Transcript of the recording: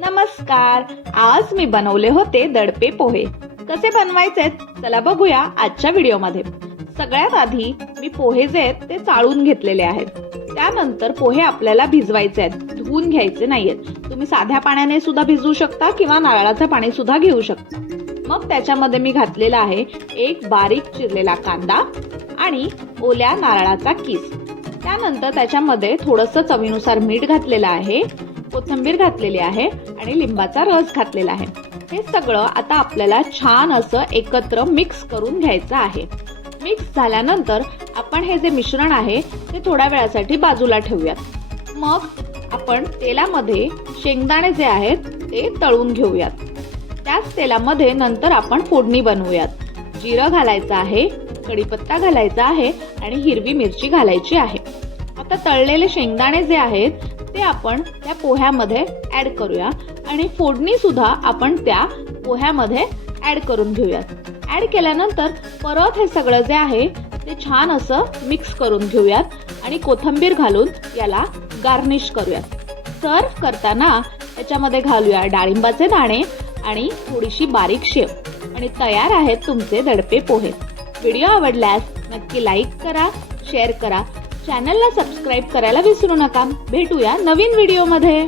नमस्कार. आज मी बनवले होते दडपे पोहे. कसे बनवायचे चला बघूया आजच्या व्हिडिओमध्ये. सगळ्यात आधी मी पोहे जे आहेत ते चाळून घेतलेले आहेत. त्यानंतर पोहे आपल्याला भिजवायचे आहेत, धुवून घ्यायचे नाहीयेत. तुम्ही साध्या पाण्याने सुद्धा भिजवू शकता किंवा नारळाचं पाणी सुद्धा घेऊ शकता. मग त्याच्यामध्ये मी घातलेला आहे एक बारीक चिरलेला कांदा आणि ओल्या नारळाचा किस. त्यानंतर त्याच्यामध्ये थोडंसं चवीनुसार मीठ घातलेलं आहे, कोथिंबीर घातलेली आहे आणि लिंबाचा रस घातलेला आहे. हे सगळं आता आपल्याला छान असं एकत्र मिक्स करून घ्यायचं आहे. मिक्स झाल्यानंतर आपण हे जे मिश्रण आहे ते थोड्या वेळासाठी बाजूला ठेवूयात. मग आपण तेलामध्ये शेंगदाणे जे आहेत ते तळून घेऊयात. त्याच तेलामध्ये नंतर आपण फोडणी बनवूयात. जिरं घालायचं आहे, कढीपत्ता घालायचा आहे आणि हिरवी मिरची घालायची आहे. आता तळलेले शेंगदाणे जे आहेत ते आपण त्या पोह्यामध्ये ऍड करूया आणि फोडणी सुद्धा आपण त्या पोह्यामध्ये ऍड करून घेऊयात. ऍड केल्यानंतर परत हे सगळं जे आहे ते छान असं मिक्स करून घेऊयात आणि कोथिंबीर घालून याला गार्निश करूयात. सर्व करताना त्याच्यामध्ये घालूया डाळिंबाचे दाणे आणि थोडीशी बारीक शेव आणि तयार आहेत तुमचे दडपे पोहे. व्हिडिओ आवडल्यास नक्की लाईक करा, शेअर करा, चॅनलला सबस्क्राईब करायला विसरू नका. भेटूया नवीन व्हिडिओमध्ये.